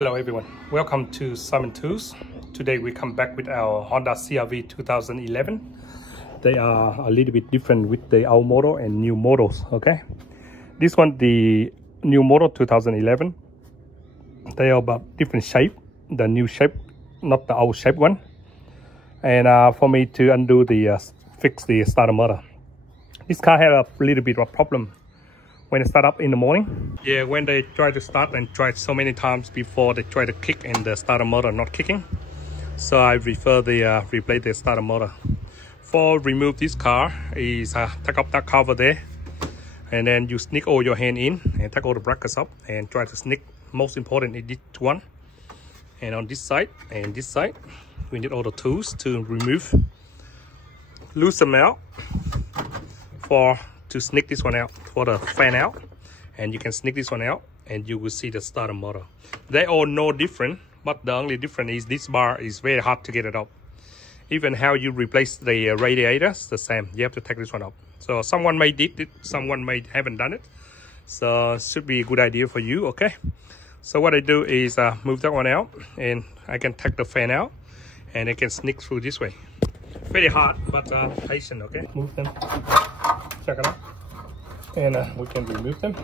Hello everyone, welcome to Simon Tools. Today we come back with our Honda CR-V 2011. They are a little bit different with the old model and new models, okay? This one, the new model 2011. They are about different shape, the new shape, not the old shape one. And for me to undo the, fix the starter motor. This car had a little bit of a problem when it start up in the morning. Yeah, when they try to start and try so many times before they try to kick and the starter motor not kicking. So I refer the replace the starter motor. For remove this car is take up that cover there, and then you sneak all your hand in and take all the brackets up and try to sneak. Most important is this one, and on this side and this side we need all the tools to remove, loosen them out to sneak this one out for the fan out, and you can sneak this one out and you will see the starter motor. They all no different, but the only difference is this bar is very hard to get it up. Even how you replace the radiators, the same. You have to take this one up. So someone may did it, someone may haven't done it. So it should be a good idea for you, okay? So what I do is move that one out, and I can take the fan out and I can sneak through this way. Very hard, but patient, okay? Move them. Check it out, and we can remove them.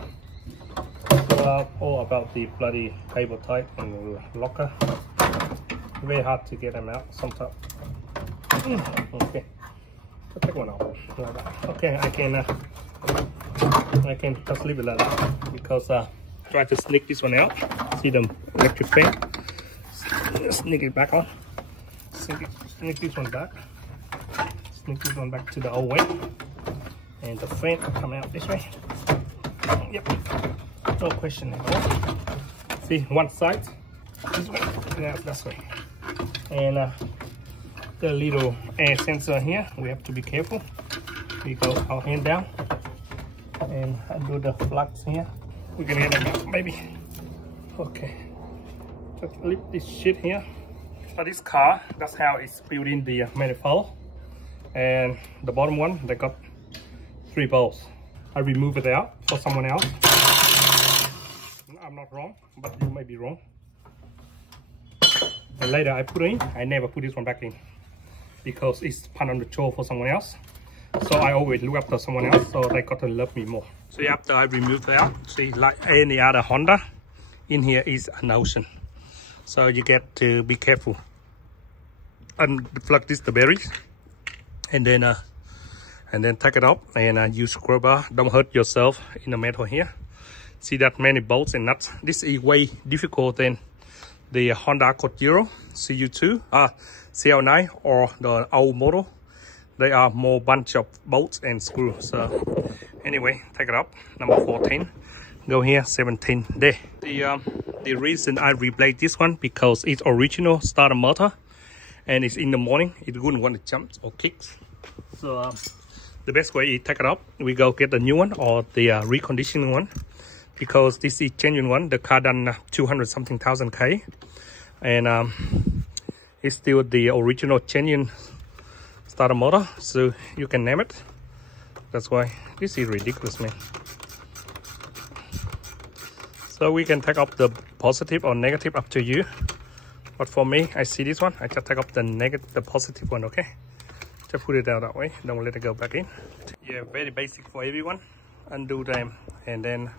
All about the bloody cable type and locker. Very hard to get them out sometimes. Okay, so take one out like that. Okay, I can just leave it like that because try to sneak this one out. See the electric fan? Sneak it back on. Sneak this one back. Sneak this one back to the old way. And the fan come out this way. Yep, no question at all. See, one side this way, now this way. And the little air sensor here, we have to be careful. We go our hand down and undo the plugs here. We can get them out, maybe. Okay, just lift this shit here. So this car, that's how it's built in the manifold. And the bottom one, they got 3 bolts. I remove it out for someone else. I'm not wrong, but you may be wrong. And later I put it in. I never put this one back in because it's part of the chore for someone else. So I always look after someone else, so they got to love me more. So after I remove that out, see, like any other Honda, in here is an ocean. So you get to be careful. Unplug the berries, and then take it up and use scrubber. Don't hurt yourself in the metal here. See that many bolts and nuts. This is way difficult than the Honda Accord Zero, CU2, CL9 or the old model. They are more bunch of bolts and screws. So anyway, take it up. Number 14. Go here, 17 there. The reason I replaced this one because it's original starter motor, and it's in the morning. It wouldn't want to jump or kicks. So the best way is take it up. We go get the new one or the reconditioning one, because this is genuine one. The car done 200 something thousand K, and it's still the original genuine starter motor. So you can name it. That's why this is ridiculous, man. So we can take up the positive or negative, up to you. But for me, I see this one. I just take up the positive one, okay? Just put it down that way. Don't let it go back in. Yeah, very basic for everyone. Undo them, and then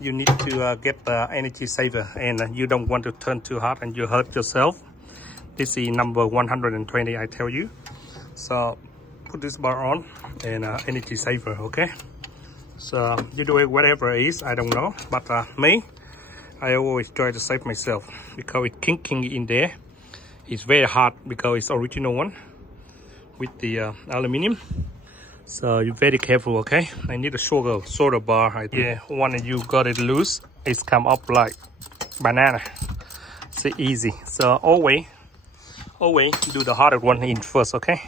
you need to get the energy saver, and you don't want to turn too hard and you hurt yourself. This is number 120, I tell you. So put this bar on and energy saver, okay? So you do it whatever it is, I don't know, but me, I always try to save myself because it's kinking in there. It's very hard because it's original one with the aluminium. So you're very careful, okay? I need a shorter bar. Yeah, when you got it loose, it's come up like banana. It's easy. So always do the harder one in first, okay?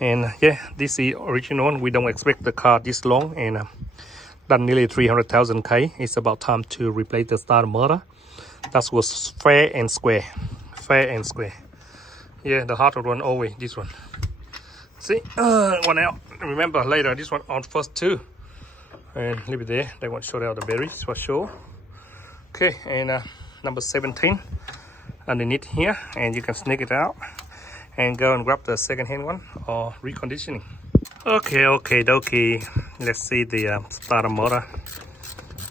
And yeah, this is original one. We don't expect the car this long, and done nearly 300,000 K. It's about time to replace the starter motor. That was fair and square. Fair and square. Yeah, the harder one always this one. See, one out. Remember later this one on first too. And leave it there. They won't show out the berries for sure. Okay, and number 17 underneath here, and you can sneak it out and go and grab the second-hand one or reconditioning. Okay, let's see the starter motor.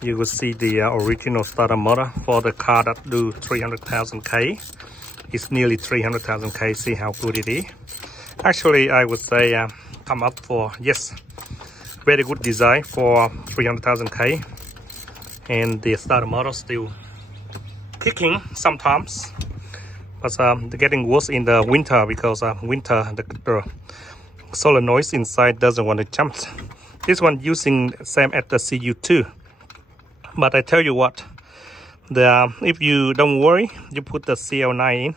You will see the original starter motor for the car that do 300,000 K. It's nearly 300,000 K. See how good it is. Actually, I would say come up for, yes, very good design for 300,000 K. And the starter motor still kicking sometimes, but they're getting worse in the winter because winter the solenoid inside doesn't want to jump. This one using same as the CU2, but I tell you what, if you don't worry, you put the CL9 in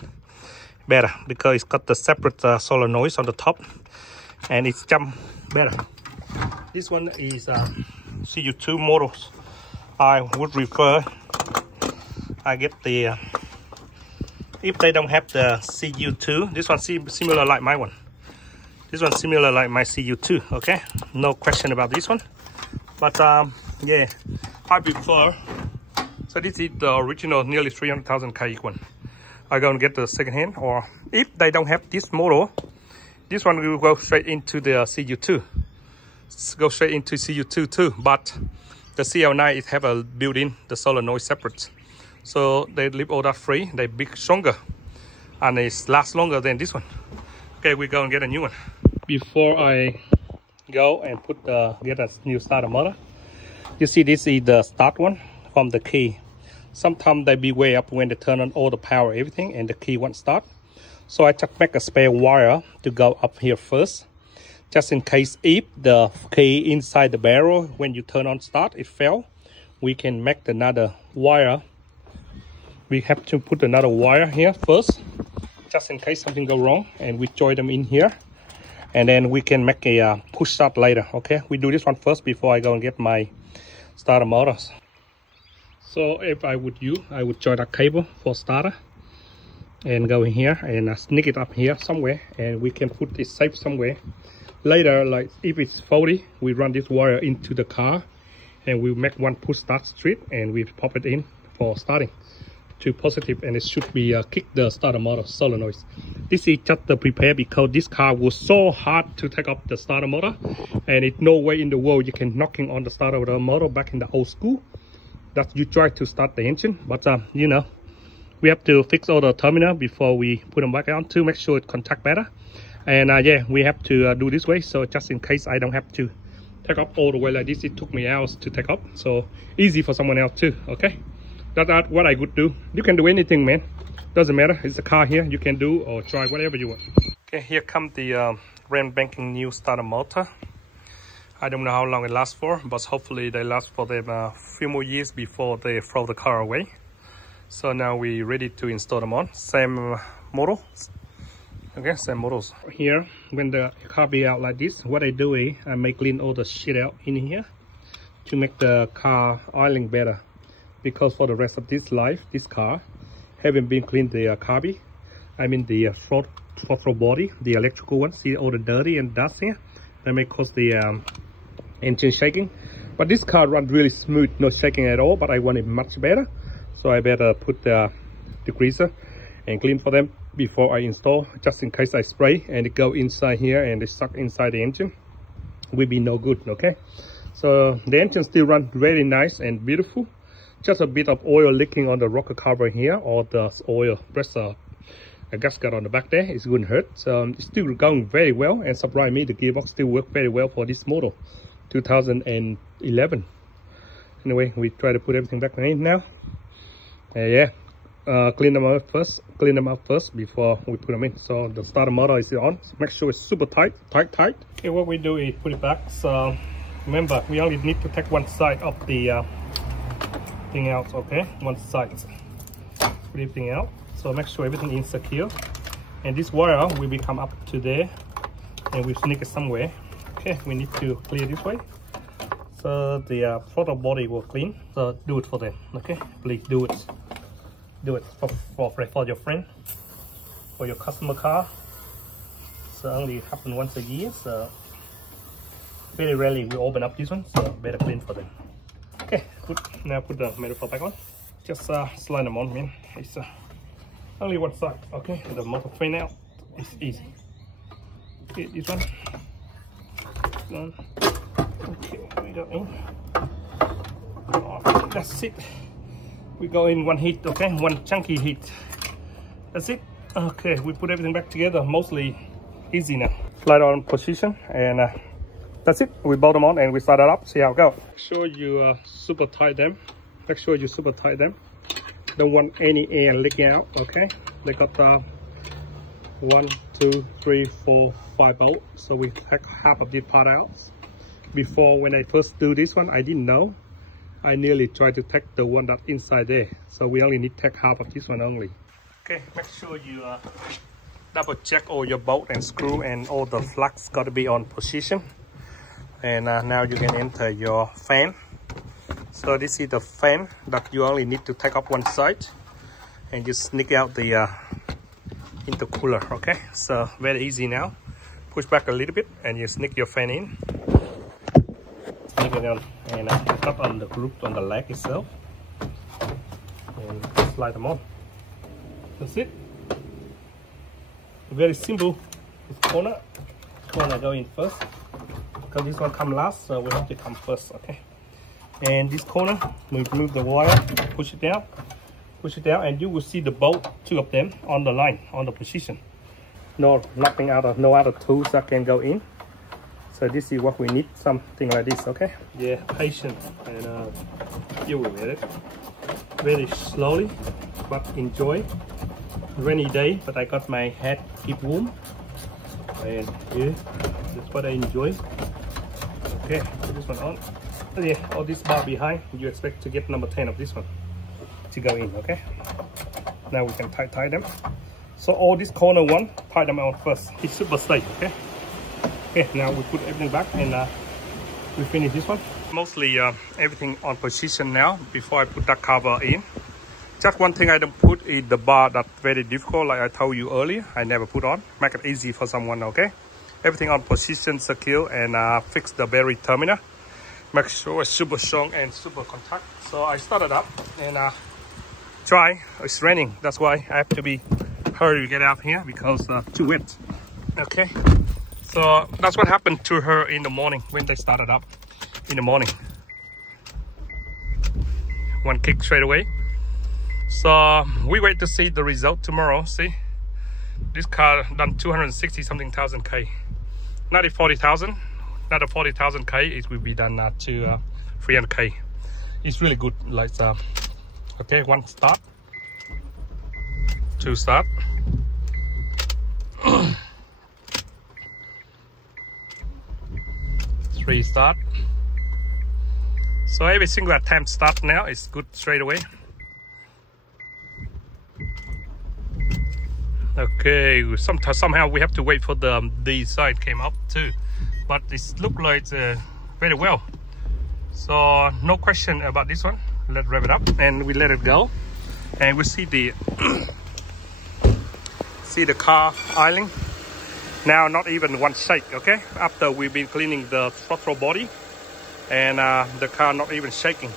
better because it's got the separate solenoids on the top and it's jump better. This one is CU2 models. I would refer, I get the if they don't have the CU2, this one similar like my one. This one similar like my CU2, okay? No question about this one. But yeah, I prefer. So this is the original nearly 300,000 K one. I'm going to get the second hand, or if they don't have this model, this one will go straight into the CU2. Go straight into CU2 too, but the CL9 is have a built-in the solenoid separate. So they leave all that free, they big stronger, and it lasts longer than this one. Okay, we go and get a new one. Before I go and get a new starter motor, you see this is the start one from the key. Sometimes they be way up when they turn on all the power, everything, and the key won't start. So I just make a spare wire to go up here first, just in case if the key inside the barrel, when you turn on start, it fell. We can make another wire. We have to put another wire here first, just in case something go wrong, and we join them in here. And then we can make a push start later, okay? We do this one first before I go and get my starter motors. So if I would join that cable for starter and go in here and sneak it up here somewhere, and we can put it safe somewhere. Later, like if it's faulty, we run this wire into the car and we make one push start strip and we pop it in for starting to positive, and it should be kick the starter motor solenoids. This is just the prepare because this car was so hard to take up the starter motor, and it's no way in the world you can knocking on the starter motor back in the old school that you try to start the engine. But you know, we have to fix all the terminal before we put them back on to make sure it contact better. And yeah, we have to do this way, so just in case I don't have to take up all the way like this. It took me hours to take up, so easy for someone else too. Okay, that's what I would do. You can do anything, man, doesn't matter. It's a car here, you can do or try whatever you want. Okay, here comes the brand banking new starter motor. I don't know how long it lasts for, but hopefully they last for them a few more years before they throw the car away. So now we're ready to install them on. Same model. Okay, same models. Here, when the car be out like this, what I do is I may clean all the shit out in here to make the car oiling better. Because for the rest of this life, this car haven't been cleaned the carby. I mean the throttle body, the electrical one. See all the dirty and dust here? That may cause the engine shaking. But this car runs really smooth, no shaking at all, but I want it much better. So I better put the degreaser and clean for them before I install, just in case I spray and it go inside here and it stuck inside the engine. Will be no good, okay? So the engine still runs very nice and beautiful. Just a bit of oil leaking on the rocker cover here, or the oil pressure gasket on the back there. It wouldn't hurt. So it's still going very well, and surprise me, the gearbox still works very well for this model, 2011. Anyway, we try to put everything back in now. Yeah, clean them up first before we put them in. So the starter motor is on. So make sure it's super tight. Okay, what we do is put it back. So remember, we only need to take one side of the thing out, okay? One side. Put everything out. So make sure everything is secure. And this wire will be come up to there, and we sneak it somewhere. Okay, we need to clear this way. So the throttle body will clean. So do it for them, okay? Please do it. Do it for your friend, for your customer car. So only happen once a year. So very rarely we open up this one. So better clean for them. Okay, good. Now put the manifold back on. Just slide them on, man. It's only one side, okay? The motor fan out is easy. Okay, this one. Okay, we go in. Oh, that's it. We go in one heat, okay? One chunky heat. That's it. Okay, we put everything back together. Mostly easy now. Slide on position, and that's it. We bolt them on and we start it up. See how it goes. Make sure you super tight them. Make sure you super tight them. Don't want any air leaking out. Okay. They got 1, 2, 3, 4, 5 bolts. So we take half of this part out. Before, when I first do this one, I didn't know. I nearly tried to take the one that inside there. So we only need to take half of this one only. Okay, make sure you double check all your bolt and screw and all the flux got to be on position. And now you can enter your fan. So this is the fan that you only need to take off one side and just sneak out the intercooler. Okay, so very easy now. Push back a little bit and you sneak your fan in. Sneak it on and tap on the group on the leg itself and slide them on. That's it. Very simple. This corner go in first because this one come last, so we have to come first. Okay. And this corner, we remove the wire, push it down, and you will see the bolt, 2 of them on the line, on the position. No other tools that can go in. So this is what we need, something like this. Okay. Yeah, patient and you will get it. Very slowly, but enjoy. Rainy day, but I got my head keep warm, and yeah, that's what I enjoy. Okay, put this one on. Oh, yeah, all this bar behind, you expect to get number 10 of this one to go in. Okay, now we can tie them. So all this corner one, tie them out first. It's super safe. Okay, now we put everything back and we finish this one. Mostly everything on position now before I put that cover in. Just one thing I don't put is the bar that's very difficult, like I told you earlier. I never put on. Make it easy for someone, okay? Everything on position, secure, and fix the bearing terminal. Make sure it's super strong and super contact. So I started up and try. It's raining. That's why I have to be hurry to get out here because too wet. Okay. So that's what happened to her in the morning when they started up in the morning. One kick straight away. So we wait to see the result tomorrow. See, this car done 260 something thousand K. Not a 40,000, not a 40,000 K. It will be done to 300 K. It's really good. Like okay, 1 start, 2 start, 3 start. So every single attempt start now is good straight away. Okay, somehow we have to wait for the side came up too, but it looked like very well. So no question about this one. Let's rev it up and we let it go, and we see the car idling now. Not even one shake. Okay, after we've been cleaning the throttle body, and the car not even shaking.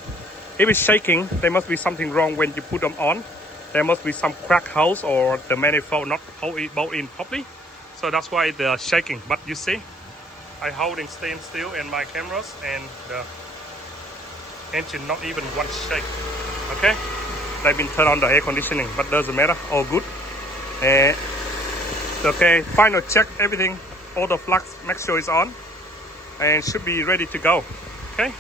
If it's shaking, there must be something wrong when you put them on. There must be some crack holes or the manifold not bolt in properly. So that's why they're shaking. But you see, I holding stand still in my cameras and the engine not even one shake. Okay, they've been turned on the air conditioning, but doesn't matter, all good. Okay, final check everything, all the flux, make sure it's on and should be ready to go. Okay,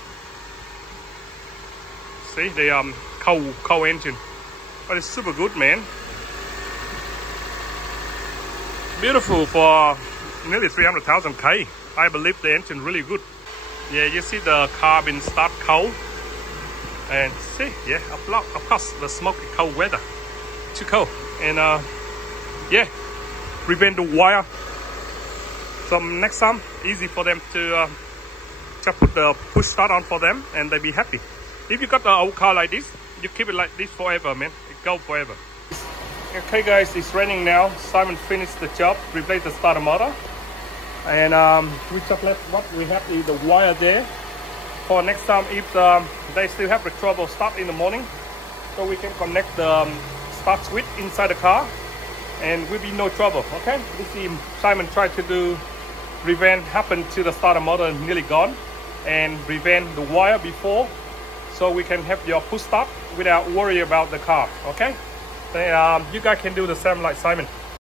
see the cold engine. But it's super good, man. Beautiful for nearly 300,000 K. I believe the engine really good. Yeah, you see the car been start cold. And see, yeah, of course, the smoky cold weather. Too cold. And yeah, prevent the wire. So next time, easy for them to just put the push start on for them and they be happy. If you got the old car like this, you keep it like this forever, man. It go forever. Okay guys, it's raining now. Simon finished the job, replaced the starter motor. And we just left what we have is the wire there. For next time, if they still have the trouble start in the morning, so we can connect the start switch inside the car and will be no trouble. Okay, you see Simon tried to do prevent happen to the starter motor nearly gone and prevent the wire before, so we can have your push start without worry about the car. Okay, you guys can do the same like Simon.